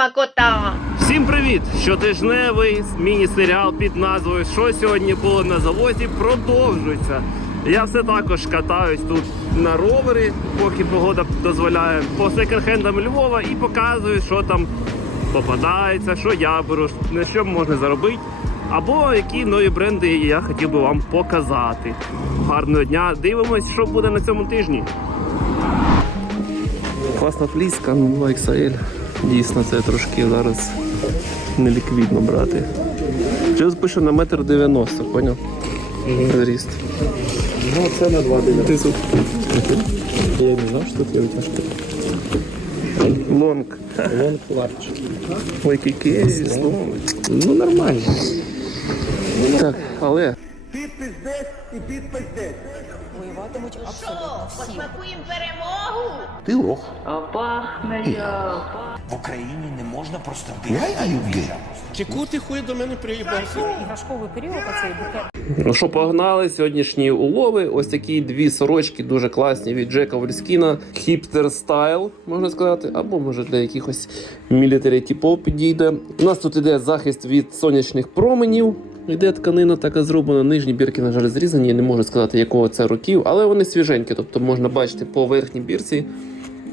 смакота! Всім привіт! Щотижневий міні-серіал під назвою Що сьогодні було на завозі продовжується. Я все також катаюсь тут на ровері, поки погода дозволяє, по секонд-хендам Львова і показую, що там попадається, що я беру, на що можна заробити. Або які нові бренди я хотів би вам показати. Гарного дня! Дивимось, що буде на цьому тижні. Класна фліска, ну XL. Дійсно, це трошки зараз неліквідно брати. Чи пишу на метр 90, поняв? Зріст. Ну, це на 2 Ти тут Я не знав, що тут є витяжка. лонг. Лонг ларч. Ой, який кейс. Ну, нормально. так, але Воюватимуть абсолютно всі. Посмакуємо перемогу! Ти лох. В Україні не можна просто бігати. Чеку ти хуй до мене приїбався? Іграшковий період оцей букет. Ну що, погнали сьогоднішні улови. Ось такі дві сорочки дуже класні від Джека Вольскіна. Хіпстер стайл, можна сказати, або може для якихось мілітарі типов підійде. У нас тут іде захист від сонячних променів. Іде тканина така зроблена. Нижні бірки, на жаль, зрізані. Я не можу сказати, якого це років, але вони свіженькі. Тобто можна бачити по верхній бірці.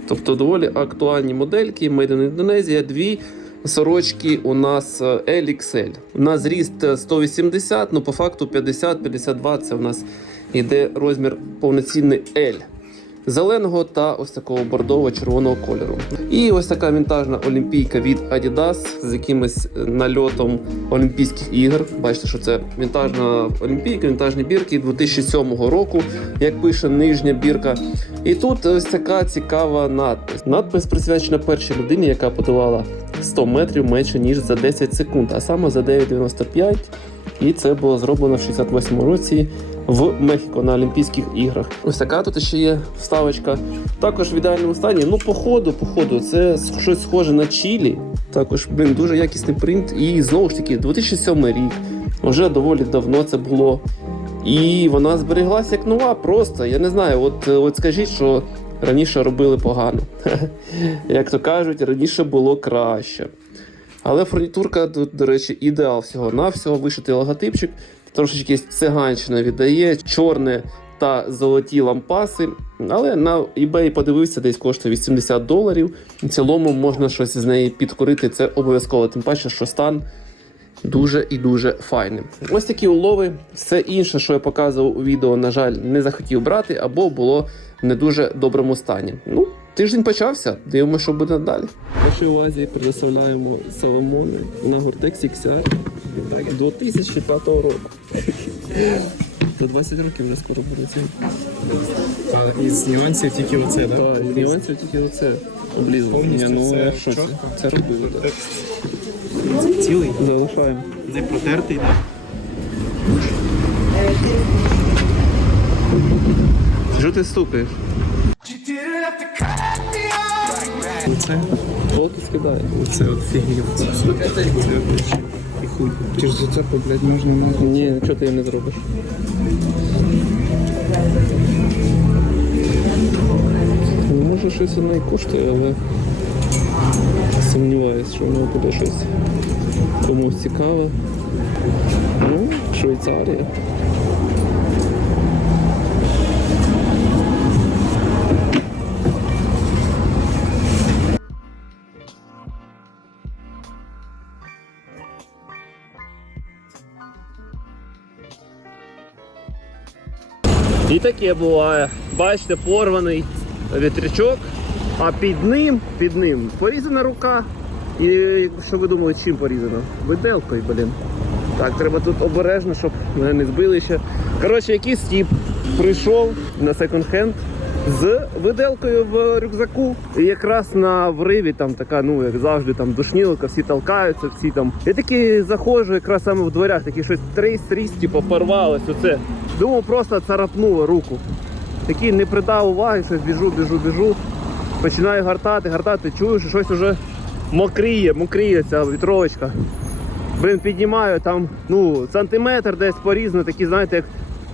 Тобто доволі актуальні модельки. Made in Indonesia. Дві сорочки у нас е, LXL. У нас зріст е, 180, ну по факту 50-52 це у нас іде розмір повноцінний L. Зеленого та ось такого бордово-червоного кольору. І ось така вінтажна олімпійка від Adidas з якимось е, нальотом Олімпійських ігор. Бачите, що це вінтажна олімпійка, вінтажні бірки 2007 року, як пише нижня бірка. І тут ось така цікава надпис. Надпис присвячена першій людині, яка подолала 100 метрів менше ніж за 10 секунд, а саме за 9,95. І це було зроблено в 68 році в Мехіко на Олімпійських іграх. Ось така тут ще є вставочка. Також в ідеальному стані. Ну, по ходу, по ходу, це щось схоже на чілі. Також, блін, дуже якісний принт. І знову ж таки, 2007 рік. Вже доволі давно це було. І вона збереглася як нова, просто. Я не знаю, от, от скажіть, що раніше робили погано. Як то кажуть, раніше було краще. Але фурнітурка до речі, ідеал всього на всього вишитий логотипчик, трошечки циганщина віддає, чорне та золоті лампаси. Але на eBay подивився, десь коштує 80 доларів. В цілому можна щось з неї підкорити. Це обов'язково, тим паче, що стан дуже і дуже файним. Ось такі улови. Все інше, що я показував у відео, на жаль, не захотів брати або було в не дуже доброму стані. Ну, тиждень почався. Дивимося, що буде далі. Ми в Азії предоставляємо Соломони на Гортекс XR 2005 року. За 20 років не скоро буде це. А із нюансів тільки оце, так? Та, і нюансів тільки оце облізано. Повністю ну, це що це? Це робили, так. Цілий. Залишаємо. Не протертий, так? Що ти стукаєш? Це, Фотки скидає. це от фігня. Хуй. Через це, блядь, не... Ні, нічого ти не зробиш. Ну, Може щось воно і коштує, але сумніваюся, що воно буде щось комусь цікаве. Ну, Швейцарія. І таке буває. Бачите, порваний вітрячок, а під ним, під ним порізана рука. І що ви думали, чим порізано? Виделкою, блін. Так, треба тут обережно, щоб мене не збили ще. Коротше, якийсь тіп прийшов на секонд-хенд з виделкою в рюкзаку. І якраз на вриві там така, ну як завжди, там душнілка, всі толкаються, всі там. Я такий заходжу, якраз саме в дверях, такий щось трейс тріс, типу, порвалось оце. Думав, просто царапнуло руку. Такий не придав уваги, щось біжу, біжу, біжу. Починаю гартати, гартати, чую, що щось уже мокріє, мокріє ця вітровочка. Блін, піднімаю там, ну, сантиметр десь порізано, такі, знаєте, як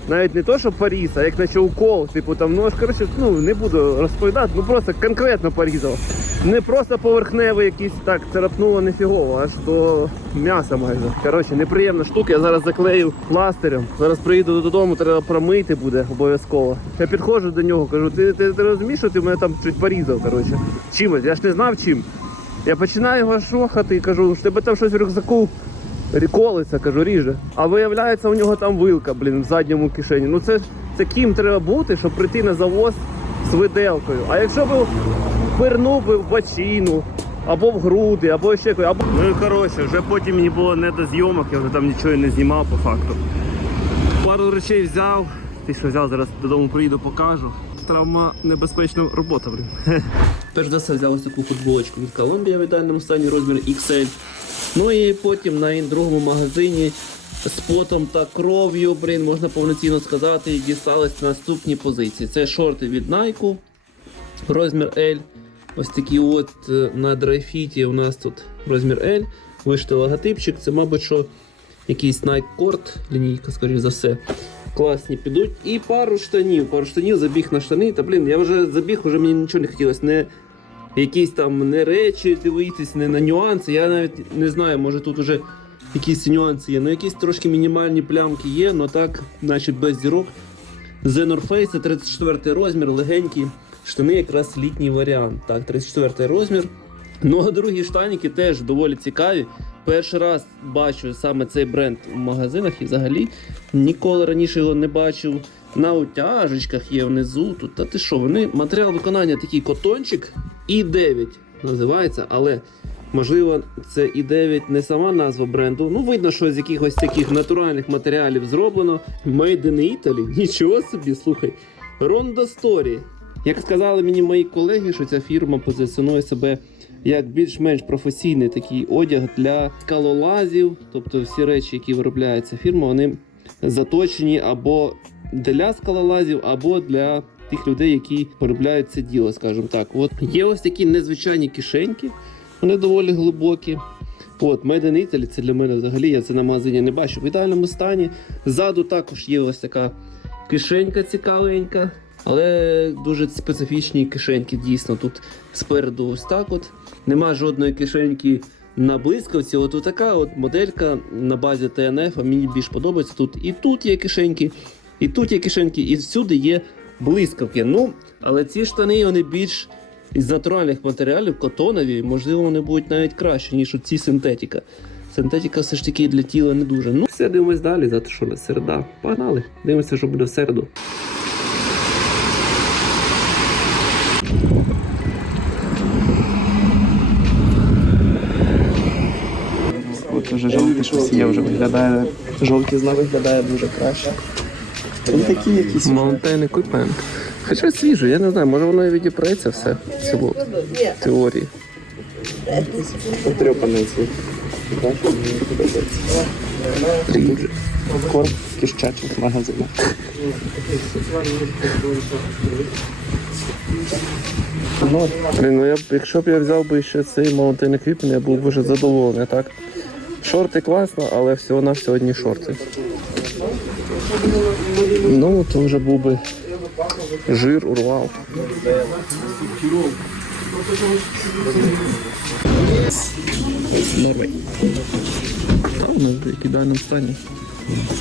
навіть не то, що поріз, а як наче укол, типу там, ну аж коротше, ну не буду розповідати, ну просто конкретно порізав. Не просто поверхневий якийсь так царапнуло не фігово, аж до м'яса майже. Коротше, неприємна штука. Я зараз заклею пластирем. Зараз приїду додому, треба промити буде обов'язково. Я підходжу до нього, кажу, ти, ти, ти розумієш, що ти мене там чуть порізав, коротше. Чимось, я ж не знав чим. Я починаю його шохати і кажу, що тебе там щось в рюкзаку колиться, кажу, ріже. А виявляється, у нього там вилка, блін, в задньому кишені. Ну це, це ким треба бути, щоб прийти на завоз з виделкою. А якщо б пирнув в бочину, або в груди, або ще якось. Або... Ну і коротше, вже потім мені було не до зйомок, я вже там нічого і не знімав по факту. Пару речей взяв, ти що взяв, зараз додому приїду, покажу. Травма небезпечна робота, блін. Перш за все взяв ось таку футболочку від Колумбія в ідеальному стані розмір XL. Ну і потім на другому магазині з потом та кров'ю, блін, можна повноцінно сказати, дістались наступні позиції. Це шорти від Nike, розмір L. Ось такі от е, на драйфіті у нас тут розмір L. Вишити логотипчик. Це, мабуть, що якийсь Nike Cord, лінійка, скоріш за все. Класні підуть. І пару штанів. Пару штанів забіг на штани. Та блін, я вже забіг, вже мені нічого не хотілося. Не якісь там не речі дивитись, не на нюанси. Я навіть не знаю, може тут уже якісь нюанси є. Ну якісь трошки мінімальні плямки є, але так, значить без зірок. The North Face, це 34 розмір, легенькі штани, якраз літній варіант. Так, 34 розмір. Ну а другі штаніки теж доволі цікаві. Перший раз бачу саме цей бренд в магазинах і взагалі ніколи раніше його не бачив. На утяжечках є внизу. Тут та ти що, вони матеріал виконання такий котончик і 9 називається, але можливо це і 9 не сама назва бренду. Ну видно, що з якихось таких натуральних матеріалів зроблено. Made in Italy. Нічого собі, слухай. Rondo Story. Як сказали мені мої колеги, що ця фірма позиціонує себе як більш-менш професійний такий одяг для скалолазів, тобто всі речі, які виробляє фірма, вони заточені або для скалолазів, або для тих людей, які виробляють це діло, скажімо так. От є ось такі незвичайні кишеньки, вони доволі глибокі. От, Made in Italy, це для мене взагалі, я це на магазині не бачу. В ідеальному стані. Ззаду також є ось така кишенька цікавенька. Але дуже специфічні кишеньки, дійсно. Тут спереду ось так от. Нема жодної кишеньки на блискавці. От така от моделька на базі ТНФ, а мені більш подобається. Тут і тут є кишеньки, і тут є кишеньки, і всюди є блискавки. Ну, але ці штани вони більш із натуральних матеріалів, котонові, можливо, вони будуть навіть краще, ніж ці синтетика. Синтетика все ж таки для тіла не дуже. Ну, все, дивимось далі, завтра що на середа. Погнали. Дивимося, що буде в середу. От вже щось вже виглядає. Жовтий зна виглядає дуже краще. Він такий якийсь. Mountain Equipment. Хоча свіже, я не знаю, може воно і відіпреться все в цілу теорії. Потрьопаний цвіт. Дуже корм в кишчачих магазинах. Ну, Блін, ну я б, якщо б я взяв би ще цей Mountain Equipment, я був би вже задоволений, так? Шорти класно, але всього на сьогодні шорти. Ну, то вже був би жир урвав. Норвей. Та воно в ідеальному стані.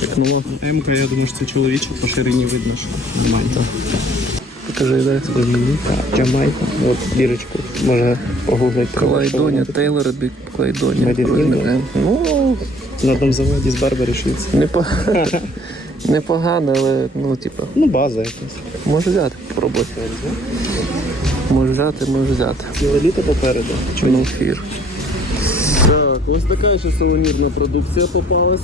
Як нова. М-ка, я думаю, що це чоловіче, по ширині видно, що нормально. Дай себе мені. Джамайка. От бірочку. Може погуглити. Клайдоня, Тейлор Бік Клайдоня. Ну, На одному заводі з Барбари швидше. непогано. Непогано, але ну, типа, Ну, база якась. може взяти, попробуй. Може взяти, може взяти. Ціле літо попереду. Ну, ефір. Так, ось така ще сувенірна продукція попалась.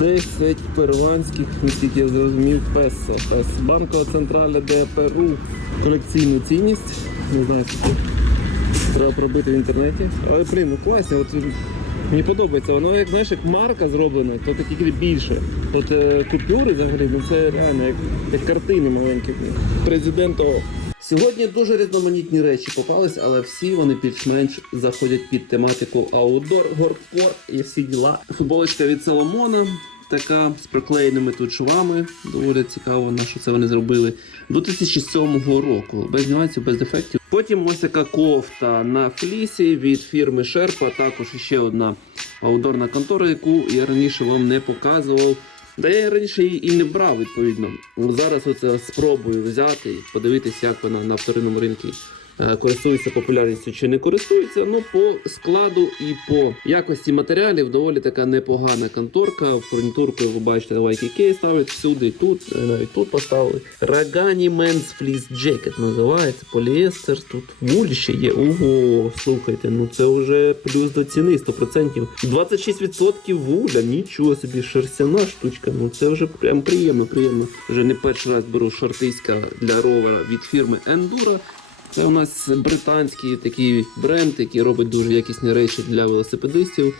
10 перуанських, наскільки я зрозумів, песо. Пес. Банкова централя де Перу. Колекційну цінність. Не знаю, скільки треба пробити в інтернеті. Але блін, ну класно. От, мені подобається. Воно, як знаєш, як марка зроблена, то тільки більше. От е, купюри взагалі, ну це реально як, як картини маленькі. Президенту Сьогодні дуже різноманітні речі попались, але всі вони більш-менш заходять під тематику аутдор, гордпор і всі діла. Футболочка від Соломона. така з приклеєними тут швами. Доволі цікаво, на що це вони зробили. 2007 року, без нюансів, без дефектів. Потім ось така кофта на флісі від фірми Sherpa, також ще одна аудорна контора, яку я раніше вам не показував. Да я раніше її і не брав, відповідно. Зараз оце спробую взяти і подивитися, як вона на вторинному ринку е, користується популярністю чи не користується. Ну, по складу і по якості матеріалів доволі така непогана конторка. Фурнітурку ви бачите, YKK ставлять всюди, тут, е, навіть тут поставили. Ragani Men's Fleece Jacket називається. Поліестер, тут вуль ще є. Ого, слухайте, ну це вже плюс до ціни 100%. 26% вуля, нічого собі, шерстяна штучка. Ну це вже прям приємно, приємно. Вже не перший раз беру шортиська для ровера від фірми Endura. Це у нас британський такий бренд, який робить дуже якісні речі для велосипедистів.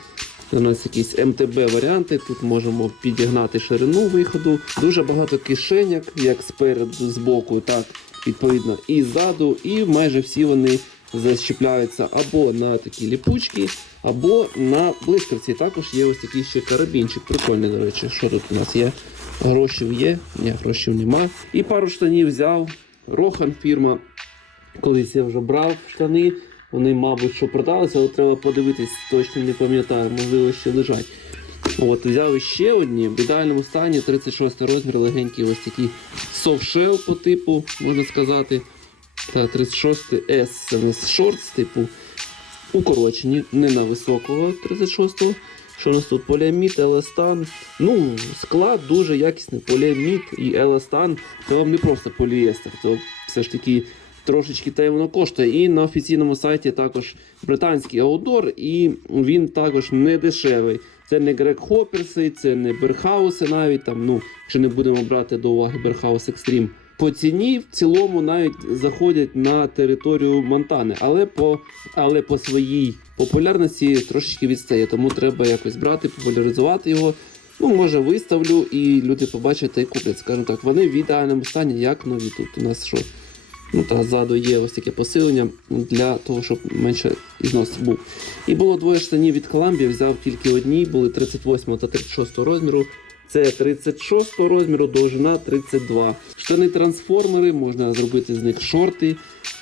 У нас якісь МТБ варіанти. Тут можемо підігнати ширину виходу. Дуже багато кишеняк, як спереду, збоку, так відповідно, і ззаду, і майже всі вони защіпляються або на такі ліпучки, або на блискавці. Також є ось такий ще карабінчик. Прикольний, до речі, що тут у нас є. Грошів є, ні, грошів нема. І пару штанів взяв. Рохан фірма. Колись я вже брав штани. Вони, мабуть, що продалися, але треба подивитись, точно не пам'ятаю, можливо, ще лежать. От, взяв ще одні в ідеальному стані 36 розмір, легенький ось такий софтшел по типу, можна сказати. Та 36 S це у нас шортс, типу укорочені, не на високого 36-го. Що у нас тут? Поліамід, еластан. Ну, склад дуже якісний. Поліамід і еластан. Це вам не просто поліестер, це все ж таки трошечки те воно коштує. І на офіційному сайті також британський аудор, і він також не дешевий. Це не Грек Хоперси, це не Берхауси навіть там, ну, якщо не будемо брати до уваги Берхаус Екстрім. По ціні в цілому навіть заходять на територію Монтани, але по, але по своїй популярності трошечки відстає, тому треба якось брати, популяризувати його. Ну, може, виставлю і люди побачать й куплять. Скажімо так, вони в ідеальному стані, як нові тут. У нас що? Ну та ззаду є ось таке посилення для того, щоб менше ізнос був. І було двоє штанів від Columbia, взяв тільки одні, були 38 та 36 розміру. Це 36 розміру, довжина 32. Штани трансформери, можна зробити з них шорти.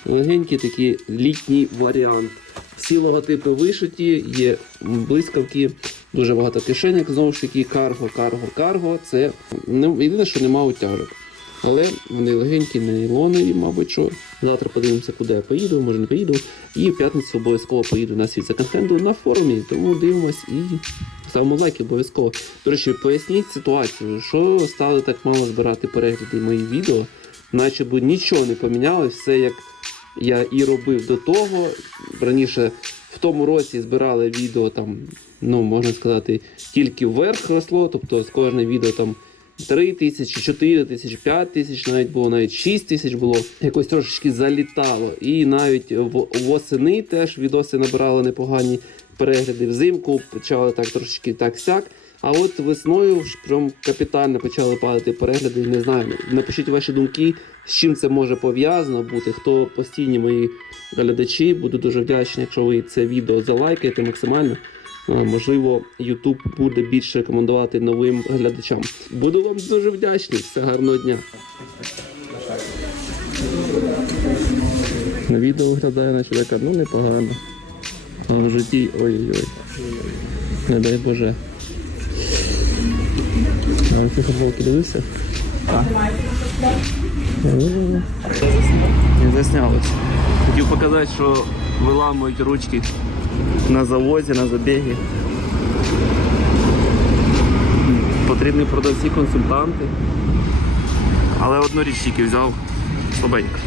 Легенький такий літній варіант. Всі логотипи вишиті, є блискавки, дуже багато кишеньок. Знову ж таки, карго, карго, карго. Це не єдине, що немає утяжок. Але вони легенькі, нейлонові, мабуть, що. Завтра подивимося, куди я поїду, може не поїду. І в п'ятницю обов'язково поїду на світ секонд-хенду на форумі. Тому дивимось і ставимо лайки обов'язково. До речі, поясніть ситуацію, що стали так мало збирати перегляди мої відео, наче би нічого не помінялось, все як я і робив до того. Раніше в тому році збирали відео там, ну можна сказати, тільки вверх росло, тобто з кожне відео там. 3 тисячі, 4 тисячі, 5 тисяч, навіть було, навіть 6 тисяч було. Якось трошечки залітало. І навіть восени теж відоси набирали непогані перегляди. Взимку почали так трошечки так сяк. А от весною ж прям капітально почали падати перегляди. Не знаю. Напишіть ваші думки, з чим це може пов'язано бути. Хто постійні мої глядачі, буду дуже вдячний, якщо ви це відео залайкаєте максимально. Можливо, YouTube буде більше рекомендувати новим глядачам. Буду вам дуже вдячний. Все гарного дня. На відео виглядає наче така, ну непогано. А в житті ой-ой-ой. Не дай Боже. А ви ці футболки дивився? Так. Ну, Не заснялось. Хотів показати, що виламують ручки. На завозі, на забігі. Потрібні продавці, консультанти. Але одну річ тільки взяв слабенько.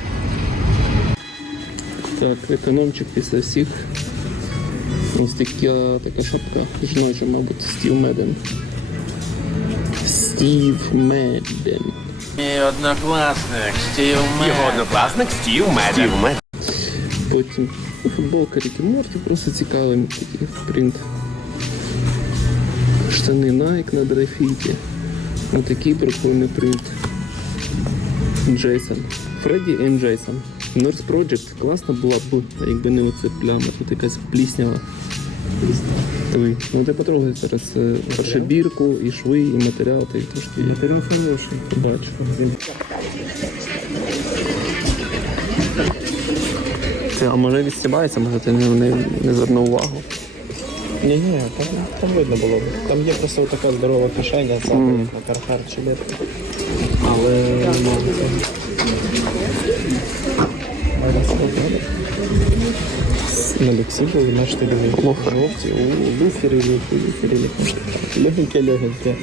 Так, економчик після всіх. Ось така, така шапка жіноча, мабуть, Стів Меден. Стів Меден. Мій однокласник Стів Мед. Його однокласник Стів Меден. Потім футболка Рікі Морті, просто цікавий такий принт. Штани Nike на драйфіті. Ось такий прикольний принт. Джейсон. Фредді і Джейсон. Nurse Project класна була б, якби не оце пляма, тут якась пліснява. Диви, ну ти потрогай зараз е, перше бірку, і шви, і матеріал, ти трошки Матеріал хороший. бачу. А може відстібається, може ти не, не, не звернув увагу. Ні, ні, там, там видно було. Там є просто така здорова кишеня, це Мгм. на кархар чи де. Але ну, на Лексі були, бачите, диви. Жовті, у, люфери, люфери, люфери. Легеньке, легеньке.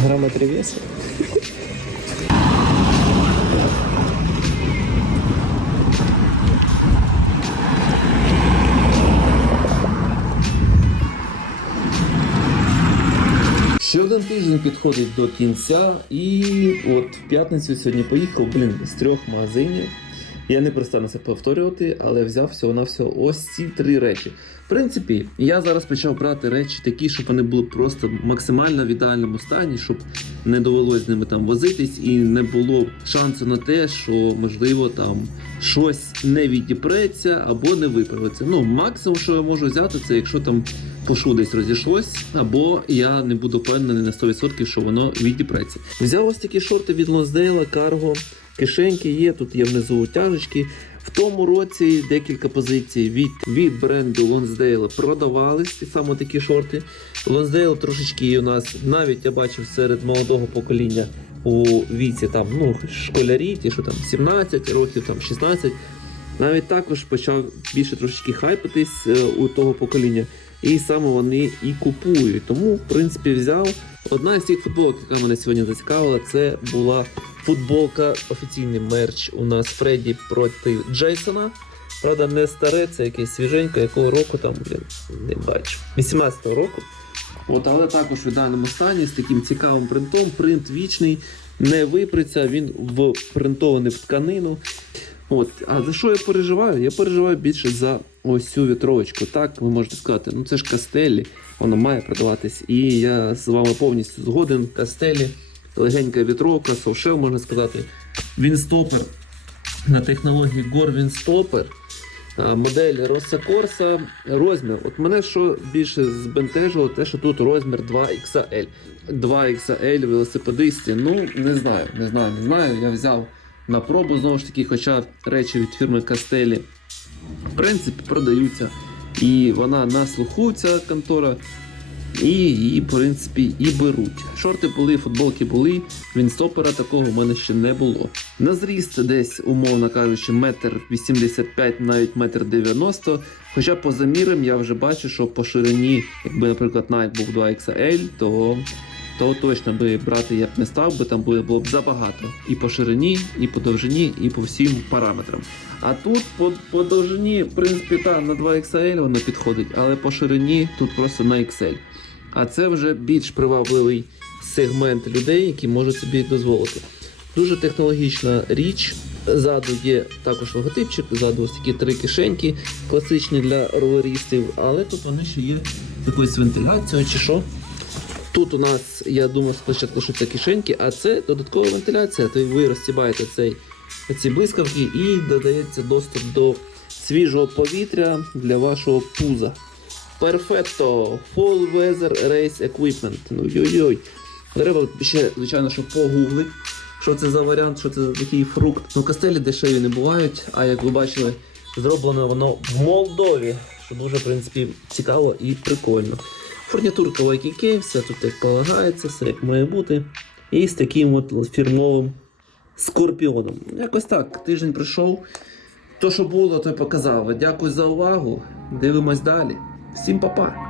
Грама три веса. Підходить до кінця, і от в п'ятницю сьогодні поїхав, блін, з трьох магазинів. Я не перестану це повторювати, але взяв всього на всього ось ці три речі. Принципі, я зараз почав брати речі такі, щоб вони були просто максимально в ідеальному стані, щоб не довелось з ними там возитись і не було шансу на те, що можливо там щось не відіпреться або не виправиться. Ну, максимум, що я можу взяти, це якщо там пошу десь розійшлось, або я не буду впевнений на 100%, що воно відіпреться. Взяв ось такі шорти від Лонсдейла, Cargo, кишеньки є, тут є внизу утяжечки. В тому році декілька позицій від, від бренду Lonsdale продавались ті саме такі шорти. Lonsdale трошечки у нас навіть я бачив серед молодого покоління у віці там ну школярі, ті, що там 17 років, там 16, навіть також почав більше трошечки хайпитись е, у того покоління. І саме вони і купують. Тому, в принципі, взяв. Одна із тих футболок, яка мене сьогодні зацікавила, це була футболка, офіційний мерч у нас Фредді проти Джейсона. Правда, не старе, це якесь свіженьке, якого року там, блін, не бачу. 18-го року. От, але також в ідеальному стані з таким цікавим принтом. Принт вічний, не виприться, він впринтований в тканину. От, а за що я переживаю? Я переживаю більше за ось цю вітровочку. Так, ви можете сказати, ну це ж кастелі, воно має продаватись. І я з вами повністю згоден. Кастелі, легенька вітровка, совшел, можна сказати. Вінстопер на технології. А, Модель Corsa, розмір. От мене що більше збентежило, те, що тут розмір 2XL. 2XL велосипедисті. Ну, не знаю, не знаю, не знаю. Я взяв на пробу знову ж таки, хоча речі від фірми Кастелі в принципі продаються. І вона на слуху, ця контора. І її, в принципі, і беруть. Шорти були, футболки були, вінстопера такого в мене ще не було. На зріст десь, умовно кажучи, метр 85, навіть метр 90. Хоча по замірам я вже бачу, що по ширині, якби, наприклад, Nike був 2XL, то, то точно би брати я б не став, бо там було б забагато. І по ширині, і по довжині, і по всім параметрам. А тут по, по довжині, в принципі, та, на 2XL воно підходить, але по ширині тут просто на XL. А це вже більш привабливий сегмент людей, які можуть собі дозволити. Дуже технологічна річ. Ззаду є також логотипчик, ззаду ось такі три кишеньки, класичні для ролеристів, але тут вони ще є якоюсь вентиляцією чи що. Тут у нас, я думав спочатку, що це кишеньки, а це додаткова вентиляція. То ви розстібаєте цей, ці блискавки і додається доступ до свіжого повітря для вашого пуза. Perfetto Fall Weather Race Equipment. Ну йой-йой. Треба ще, звичайно, що погуглити, що це за варіант, що це за такий фрукт. Ну, кастелі дешеві не бувають, а як ви бачили, зроблено воно в Молдові, що дуже, в принципі, цікаво і прикольно. Фурнітурка YKK, все тут як полагається, все як має бути. І з таким от фірмовим скорпіоном. Якось так, тиждень пройшов. То, що було, то й показав. Дякую за увагу. Дивимось далі. Всім па-па!